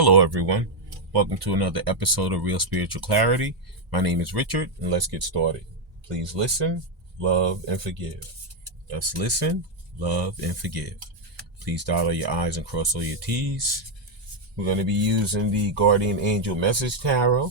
Hello, everyone. Welcome to another episode of Real Spiritual Clarity. My name is Richard, and let's get started. Please listen, love, and forgive. Let's listen, love, and forgive. Please dot all your I's and cross all your T's. We're going to be using the Guardian Angel Message Tarot.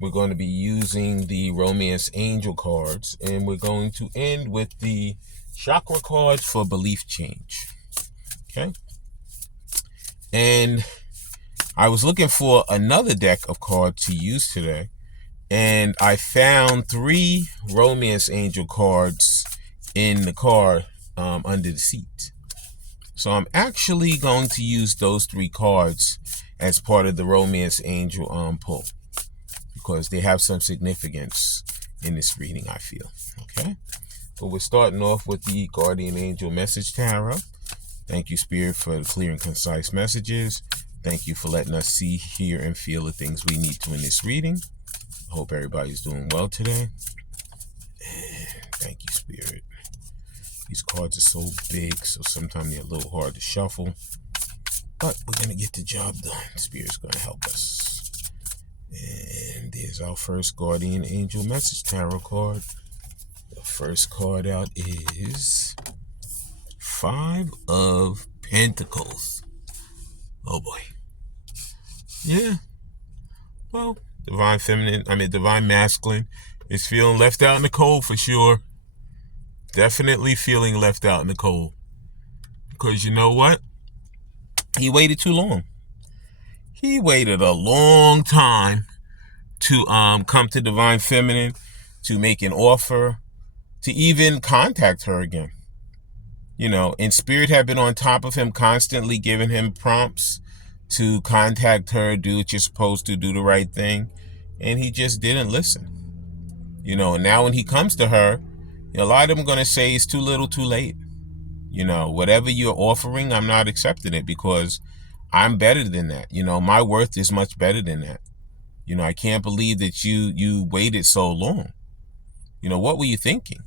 We're going to be using the Romance Angel cards, and we're going to end with the Chakra cards for belief change. Okay? And I was looking for another deck of cards to use today, and I found 3 Romance Angel cards in the car under the seat. So I'm actually going to use those 3 cards as part of the Romance Angel pull because they have some significance in this reading, I feel. Okay? So we're starting off with the Guardian Angel Message Tarot. Thank you, Spirit, for the clear and concise messages. Thank you for letting us see, hear, and feel the things we need to in this reading. I hope everybody's doing well today. Thank you, Spirit. These cards are so big, so sometimes they're a little hard to shuffle. But we're going to get the job done. Spirit's going to help us. And there's our first Guardian Angel Message Tarot card. The first card out is 5 of Pentacles. Oh boy. Yeah. Well, divine masculine is feeling left out in the cold for sure. Definitely feeling left out in the cold. Because you know what? He waited too long. He waited a long time to come to divine feminine, to make an offer, to even contact her again. You know, and Spirit had been on top of him, constantly giving him prompts to contact her, do what you're supposed to, do the right thing. And he just didn't listen. You know, and now when he comes to her, a lot of them are going to say it's too little, too late. You know, whatever you're offering, I'm not accepting it because I'm better than that. You know, my worth is much better than that. You know, I can't believe that you waited so long. You know, what were you thinking?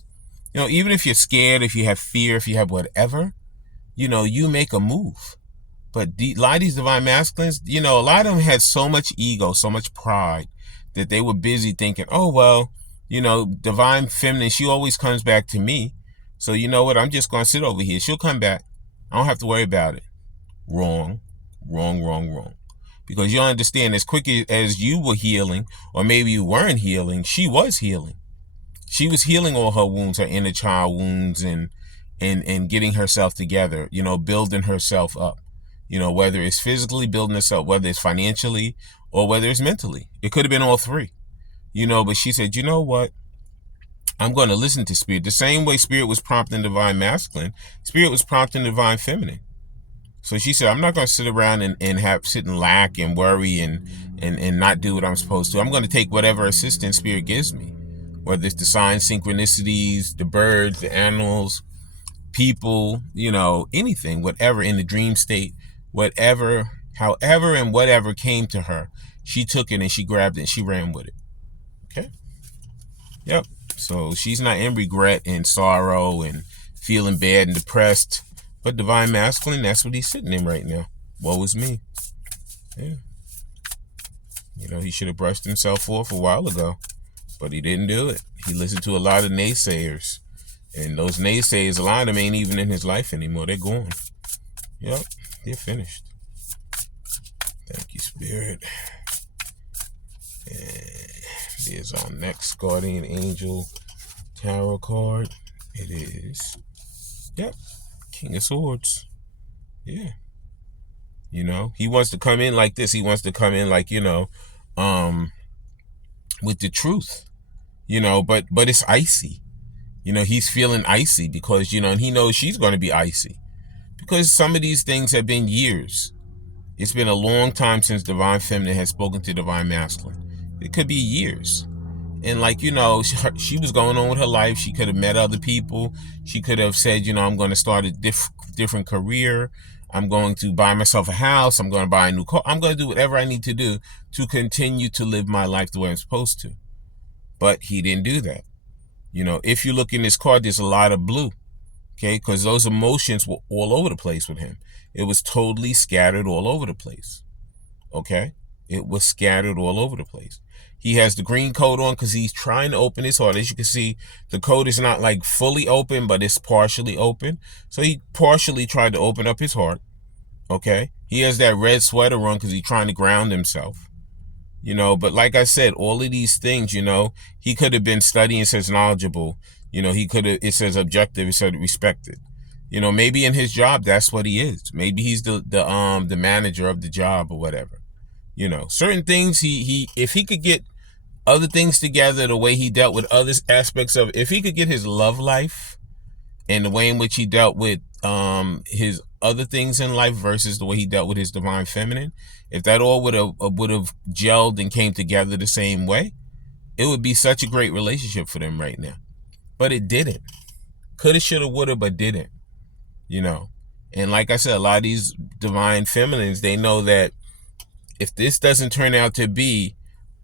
You know, even if you're scared, if you have fear, if you have whatever, you know, you make a move. But a lot of these divine masculines, you know, a lot of them had so much ego, so much pride that they were busy thinking, oh, well, you know, divine feminine, she always comes back to me. So you know what? I'm just going to sit over here. She'll come back. I don't have to worry about it. Wrong, wrong, wrong, wrong. Because you understand, as quick as you were healing, or maybe you weren't healing, she was healing. She was healing all her wounds, her inner child wounds, and getting herself together, you know, building herself up. You know, whether it's physically building herself, whether it's financially, or whether it's mentally. It could have been all 3. You know, but she said, you know what? I'm going to listen to Spirit. The same way Spirit was prompting divine masculine, Spirit was prompting divine feminine. So she said, I'm not going to sit around and sit and lack and worry and not do what I'm supposed to. I'm going to take whatever assistance Spirit gives me. Whether it's the signs, synchronicities, the birds, the animals, people, you know, anything, whatever in the dream state, whatever, however and whatever came to her, she took it and she grabbed it and she ran with it. Okay? Yep. So she's not in regret and sorrow and feeling bad and depressed. But divine masculine, that's what he's sitting in right now. Woe is me. Yeah. You know, he should have brushed himself off a while ago. But he didn't do it. He listened to a lot of naysayers. And those naysayers, a lot of them ain't even in his life anymore. They're gone. Yep, they're finished. Thank you, Spirit. And there's our next Guardian Angel Tarot card. It is, yep, King of Swords. Yeah. You know, he wants to come in like this. He wants to come in like, you know, with the truth. You know, but it's icy. You know, he's feeling icy because, you know, and he knows she's going to be icy. Because some of these things have been years. It's been a long time since divine feminine has spoken to divine masculine. It could be years. And like, you know, she was going on with her life. She could have met other people. She could have said, you know, I'm going to start a different career. I'm going to buy myself a house. I'm going to buy a new car. I'm going to do whatever I need to do to continue to live my life the way I'm supposed to. But he didn't do that. You know, if you look in this card, there's a lot of blue. Okay, because those emotions were all over the place with him. It was totally scattered all over the place. Okay? It was scattered all over the place. He has the green coat on because he's trying to open his heart. As you can see, the coat is not like fully open, but it's partially open. So he partially tried to open up his heart. Okay? He has that red sweater on because he's trying to ground himself. But like I said, all of these things, he could have been studying, it says knowledgeable. He could have, it says objective, it said respected. Maybe in his job, that's what he is. Maybe he's the manager of the job or whatever. Certain things he if he could get other things together, the way he dealt with other aspects of, if he could get his love life and the way in which he dealt with his other things in life versus the way he dealt with his divine feminine, if that all would have gelled and came together the same way, it would be such a great relationship for them right now. But it didn't. Coulda, shoulda, woulda, but didn't. And like I said, a lot of these divine feminines, they know that if this doesn't turn out to be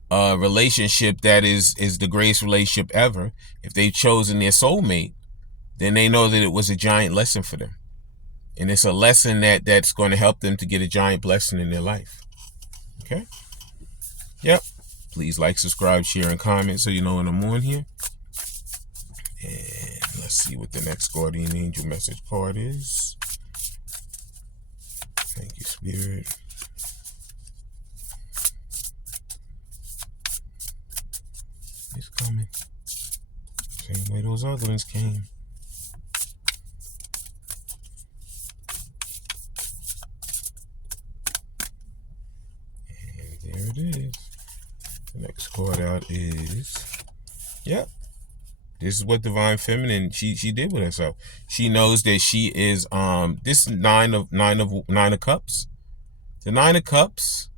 a relationship that is the greatest relationship ever, if they've chosen their soulmate, then they know that it was a giant lesson for them. And it's a lesson that's going to help them to get a giant blessing in their life. Okay? Yep. Please like, subscribe, share, and comment so you know when I'm on here. And let's see what the next guardian angel message part is. Thank you, Spirit. It's coming. Same way those other ones came. And there it is. The next card out is, yep. This is what divine feminine she did with herself. She knows that she is this nine of cups. The 9 of cups,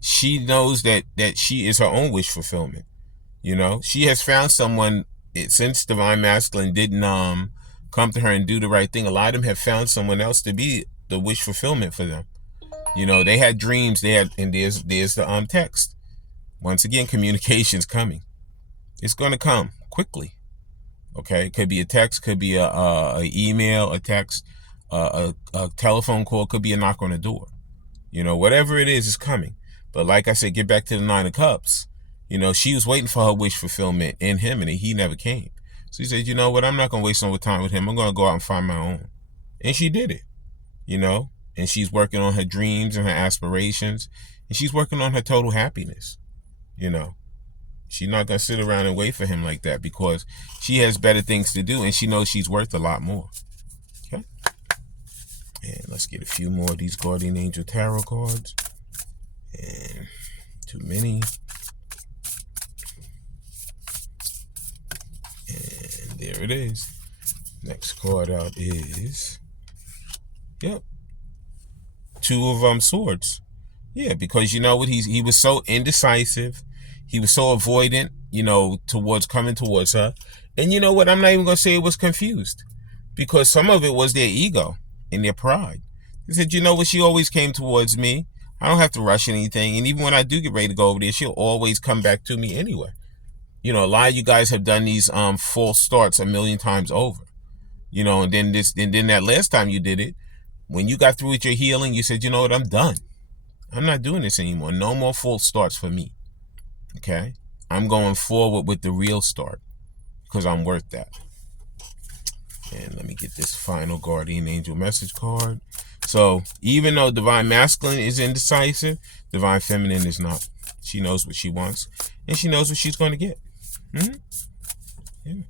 she knows that she is her own wish fulfillment. She has found someone since divine masculine didn't come to her and do the right thing. A lot of them have found someone else to be the wish fulfillment for them. They had dreams, and there's the text. Once again, communication's coming. It's going to come quickly. Okay, it could be a text, could be a email, a text, a telephone call, could be a knock on the door. Whatever it is coming. But like I said, get back to the 9 of cups. She was waiting for her wish fulfillment in him, and he never came. So he said, you know what, I'm not going to waste no time with him. I'm going to go out and find my own. And she did it, and she's working on her dreams and her aspirations, and she's working on her total happiness. She's not going to sit around and wait for him like that, because she has better things to do, and she knows she's worth a lot more. Okay? And let's get a few more of these Guardian Angel Tarot cards. And too many. And there it is. Next card out is, yep, 2 of swords. Yeah, because you know what, he was so indecisive. He was so avoidant, towards coming towards her. And you know what? I'm not even going to say it was confused, because some of it was their ego and their pride. He said, you know what? She always came towards me. I don't have to rush anything. And even when I do get ready to go over there, she'll always come back to me anyway. A lot of you guys have done these false starts a million times over. And then that last time you did it, when you got through with your healing, you said, you know what? I'm done. I'm not doing this anymore. No more false starts for me. Okay? I'm going forward with the real start, because I'm worth that. And let me get this final Guardian Angel message card. So even though divine masculine is indecisive, divine feminine is not. She knows what she wants, and she knows what she's going to get. Yeah. And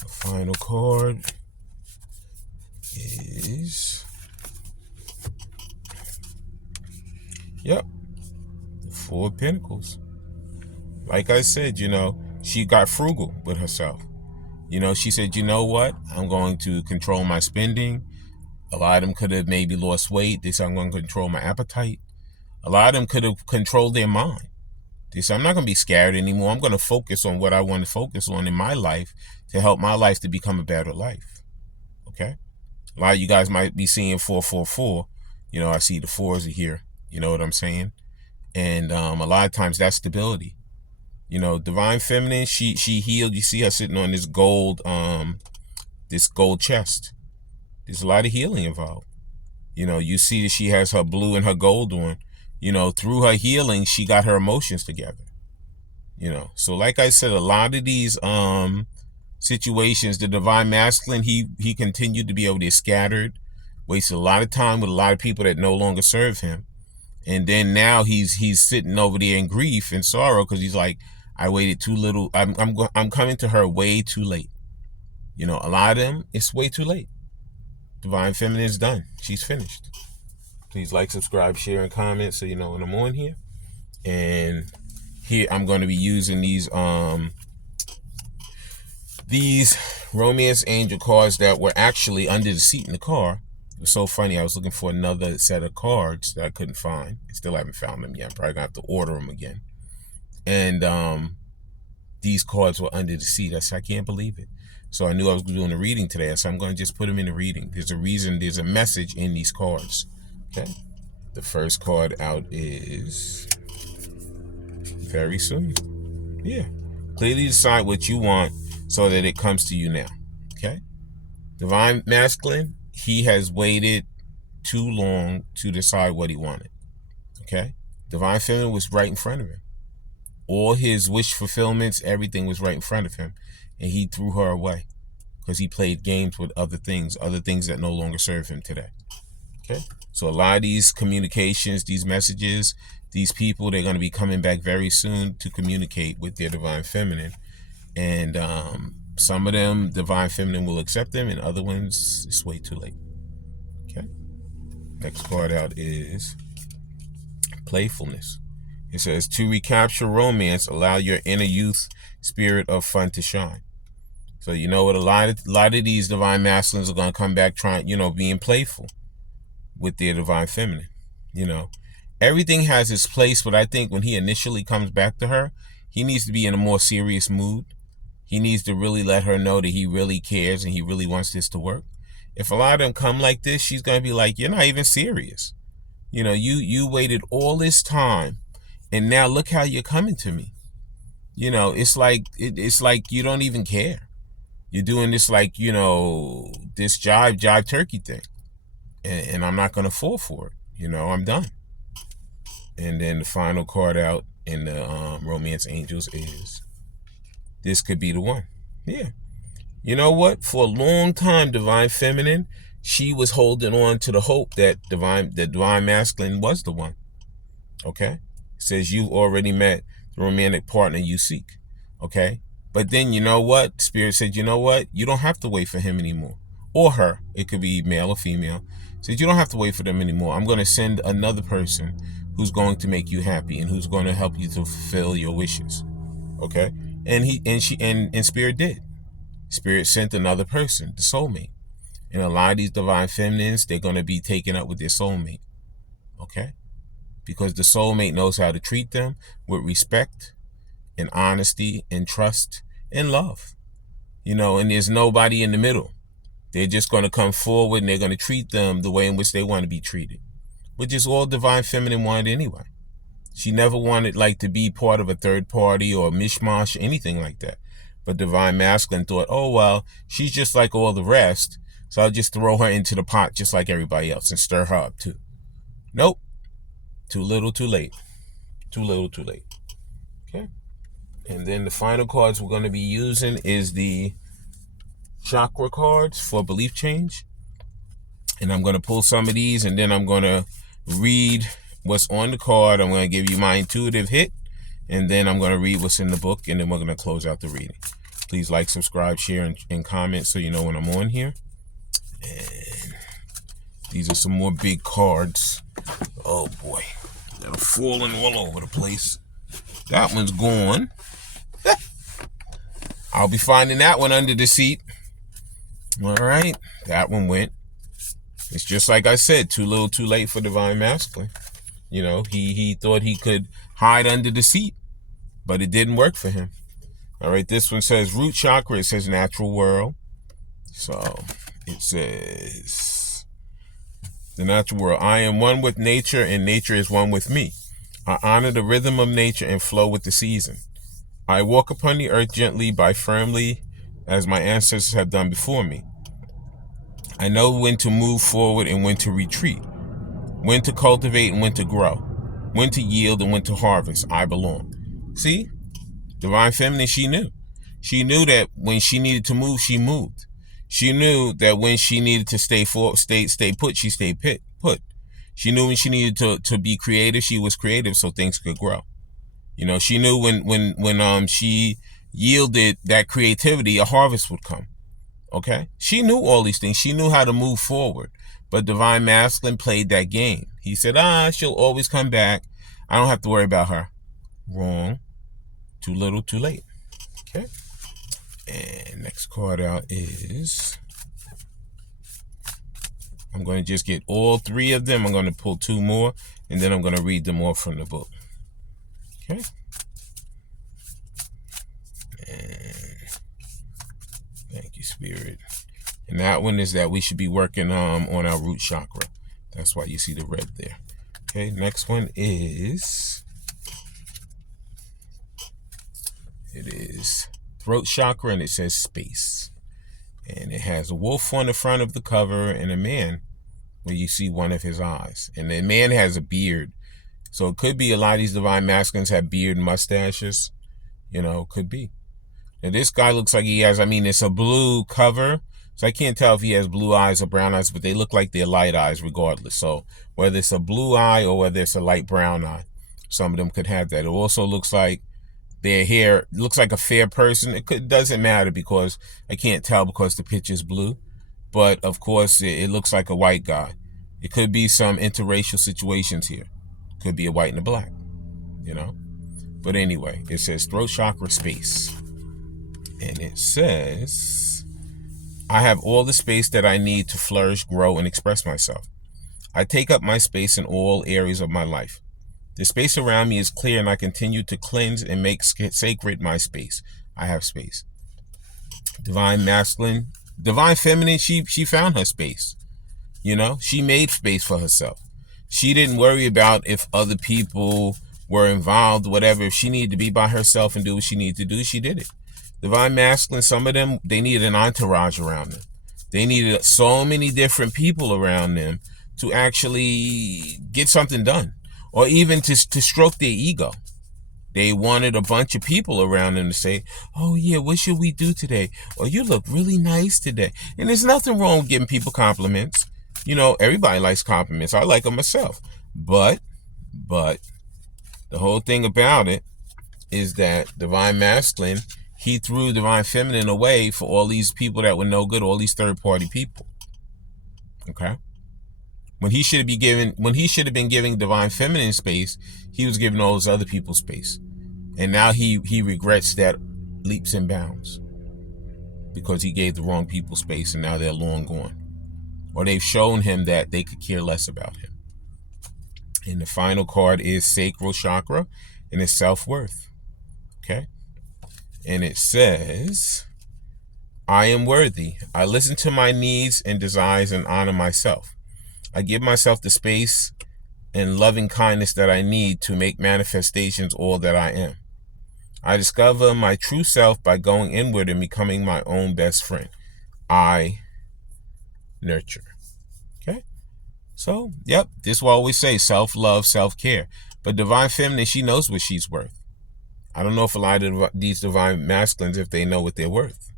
the final card is, yep, the 4 of Pentacles. Like I said, she got frugal with herself. She said, you know what? I'm going to control my spending. A lot of them could have maybe lost weight. They said, I'm going to control my appetite. A lot of them could have controlled their mind. They said, I'm not going to be scared anymore. I'm going to focus on what I want to focus on in my life to help my life to become a better life. Okay? A lot of you guys might be seeing 444. I see the 4s are here. You know what I'm saying? And a lot of times that's stability. Divine feminine, she healed. You see her sitting on this gold chest. There's a lot of healing involved. You know, you see that she has her blue and her gold on. You know, through her healing, she got her emotions together. You know, so like I said, a lot of these situations, the divine masculine, he continued to be able to get scattered, wasted a lot of time with a lot of people that no longer serve him. And then now he's sitting over there in grief and sorrow because he's like, I waited too little. I'm coming to her way too late. You know, a lot of them, it's way too late. Divine Feminine is done. She's finished. Please like, subscribe, share, and comment so you know when I'm on here. And here I'm going to be using these romance angel cards that were actually under the seat in the car. It was so funny. I was looking for another set of cards that I couldn't find. I still haven't found them yet. I'm probably gonna have to order them again. And these cards were under the seat. I said, I can't believe it. So I knew I was doing a reading today. So I'm going to just put them in the reading. There's a reason. There's a message in these cards. Okay. The first card out is very soon. Yeah. Clearly decide what you want so that it comes to you now. Okay. Divine Masculine, he has waited too long to decide what he wanted. Okay. Divine Feminine was right in front of him. All his wish fulfillments, everything was right in front of him. And he threw her away because he played games with other things that no longer serve him today. Okay. So a lot of these communications, these messages, these people, they're going to be coming back very soon to communicate with their Divine Feminine. And some of them, Divine Feminine will accept them, and other ones, it's way too late. Okay. Next card out is Playfulness. It says, to recapture romance, allow your inner youth spirit of fun to shine. So you know what, a lot of these divine masculines are going to come back trying, you know, being playful with their divine feminine. You know, everything has its place, but I think when he initially comes back to her, he needs to be in a more serious mood. He needs to really let her know that he really cares and he really wants this to work. If a lot of them come like this, she's going to be like, you're not even serious. You know, you waited all this time and now look how you're coming to me. You know, it's like you don't even care. You're doing this like, you know, this jive turkey thing. And I'm not going to fall for it. You know, I'm done. And then the final card out in the Romance Angels is, this could be the one. Yeah. You know what? For a long time, Divine Feminine, she was holding on to the hope that Divine Masculine was the one. Okay? It says you've already met the romantic partner you seek. Okay? But then you know what? Spirit said, you know what? You don't have to wait for him anymore. Or her. It could be male or female. Said you don't have to wait for them anymore. I'm going to send another person who's going to make you happy and who's going to help you to fulfill your wishes. Okay? And Spirit did. Spirit sent another person, the soulmate. And a lot of these divine feminines, they're going to be taken up with their soulmate. Okay? Because the soulmate knows how to treat them with respect and honesty and trust and love. You know, and there's nobody in the middle. They're just going to come forward and they're going to treat them the way in which they want to be treated. Which is all divine feminine wanted anyway. She never wanted like to be part of a third party or a mishmash, anything like that. But divine masculine thought, oh, well, she's just like all the rest. So I'll just throw her into the pot just like everybody else and stir her up too. Nope. Too little, too late. Too little, too late. Okay. And then the final cards we're going to be using is the chakra cards for belief change. And I'm going to pull some of these and then I'm going to read what's on the card. I'm going to give you my intuitive hit. And then I'm going to read what's in the book. And then we're going to close out the reading. Please like, subscribe, share, and comment so you know when I'm on here. And these are some more big cards. Oh boy. They're falling all over the place. That one's gone. I'll be finding that one under the seat. All right. That one went. It's just like I said, too little, too late for divine masculine. You know, he thought he could hide under the seat, but it didn't work for him. All right. This one says root chakra. It says natural world. So it says the natural world. I am one with nature and nature is one with me. I honor the rhythm of nature and flow with the season. I walk upon the earth gently by firmly as my ancestors have done before me. I know when to move forward and when to retreat, when to cultivate and when to grow, when to yield and when to harvest. I belong. See, Divine Feminine, she knew. She knew that when she needed to move, she moved. She knew that when she needed to stay put, she stayed put. She knew when she needed to be creative, she was creative so things could grow. You know, she knew when she yielded that creativity, a harvest would come. Okay? She knew all these things. She knew how to move forward. But Divine Masculine played that game. He said, she'll always come back. I don't have to worry about her. Wrong. Too little, too late. Okay? And next card out is, I'm going to just get all three of them. I'm going to pull two more, and then I'm going to read them all from the book. Okay? And thank you, Spirit. And that one is that we should be working on our root chakra. That's why you see the red there. Okay, next one is, it is throat chakra, and it says space. And it has a wolf on the front of the cover and a man where you see one of his eyes. And the man has a beard. So it could be a lot of these Divine Masculines have beard and mustaches. You know, could be. Now this guy looks like he has, it's a blue cover. So I can't tell if he has blue eyes or brown eyes, but they look like they're light eyes regardless. So whether it's a blue eye or whether it's a light brown eye, some of them could have that. It also looks like their hair looks like a fair person. It doesn't matter because I can't tell because the picture's blue. But of course, it looks like a white guy. It could be some interracial situations here. Could be a white and a black, you know. But anyway, it says throat chakra space. And it says, I have all the space that I need to flourish, grow, and express myself. I take up my space in all areas of my life. The space around me is clear, and I continue to cleanse and make sacred my space. I have space. Divine Masculine, Divine Feminine, she found her space. You know, she made space for herself. She didn't worry about if other people were involved, whatever. If she needed to be by herself and do what she needed to do, she did it. Divine Masculine, some of them, they needed an entourage around them. They needed so many different people around them to actually get something done. Or even to stroke their ego. They wanted a bunch of people around them to say, oh yeah, what should we do today? Or you look really nice today. And there's nothing wrong with giving people compliments. You know, everybody likes compliments. I like them myself. But the whole thing about it is that Divine Masculine, he threw Divine Feminine away for all these people that were no good, all these third-party people. Okay? When he should have been giving Divine Feminine space, he was giving all those other people space. And now he regrets that leaps and bounds. Because he gave the wrong people space and now they're long gone. Or they've shown him that they could care less about him. And the final card is Sacral Chakra, and it's self-worth. Okay? And it says, I am worthy. I listen to my needs and desires and honor myself. I give myself the space and loving kindness that I need to make manifestations all that I am. I discover my true self by going inward and becoming my own best friend. I nurture. Okay? So, yep, this is what I always say, self-love, self-care. But Divine Feminine, she knows what she's worth. I don't know if a lot of these Divine Masculines, if they know what they're worth.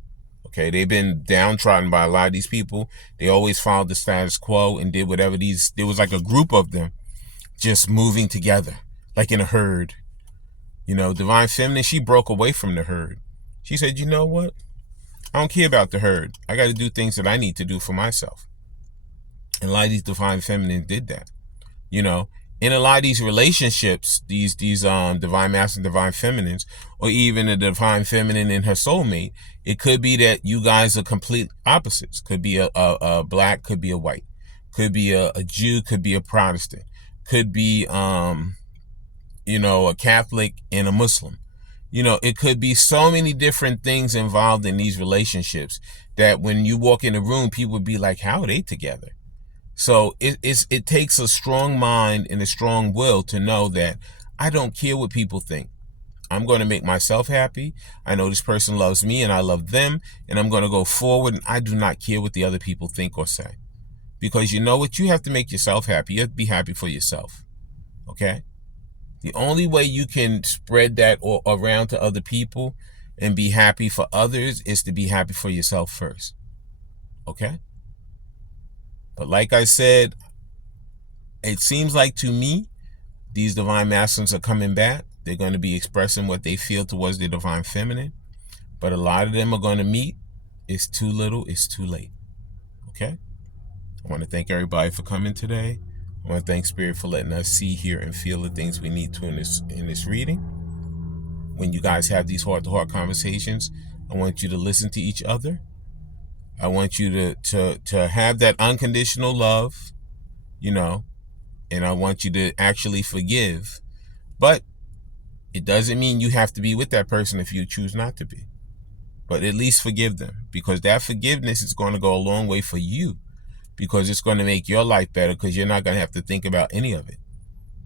Okay, they've been downtrodden by a lot of these people. They always followed the status quo and did whatever there was like a group of them just moving together, like in a herd. You know, Divine Feminine, she broke away from the herd. She said, you know what? I don't care about the herd. I got to do things that I need to do for myself. And a lot of these Divine Feminine did that. You know, in a lot of these relationships, these Divine Masculine, Divine Feminines, or even a Divine Feminine and her soulmate, it could be that you guys are complete opposites. Could be a black, could be a white, could be a Jew, could be a Protestant, could be you know, a Catholic and a Muslim. You know, it could be so many different things involved in these relationships that when you walk in a room, people would be like, how are they together? So it takes a strong mind and a strong will to know that I don't care what people think. I'm going to make myself happy. I know this person loves me and I love them, and I'm going to go forward, and I do not care what the other people think or say. Because you know what? You have to make yourself happy. You have to be happy for yourself. Okay? The only way you can spread that around to other people and be happy for others is to be happy for yourself first. Okay? But like I said, it seems like to me, these divine masculines are coming back. They're going to be expressing what they feel towards the divine feminine. But a lot of them are going to meet. It's too little, it's too late. Okay? I want to thank everybody for coming today. I want to thank Spirit for letting us see, hear, and feel the things we need to in this reading. When you guys have these heart-to-heart conversations, I want you to listen to each other. I want you to have that unconditional love, and I want you to actually forgive. But it doesn't mean you have to be with that person if you choose not to be. But at least forgive them, because that forgiveness is going to go a long way for you, because it's going to make your life better, because you're not going to have to think about any of it.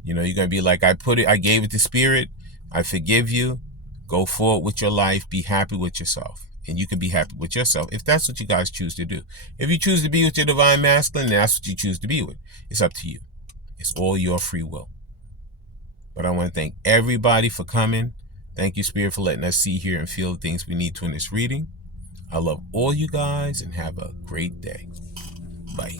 You're going to be like, I gave it to Spirit. I forgive you. Go forward with your life. Be happy with yourself. And you can be happy with yourself if that's what you guys choose to do. If you choose to be with your divine masculine, that's what you choose to be with. It's up to you. It's all your free will. But I want to thank everybody for coming. Thank you, Spirit, for letting us see, hear, and feel the things we need to in this reading. I love all you guys, and have a great day. Bye.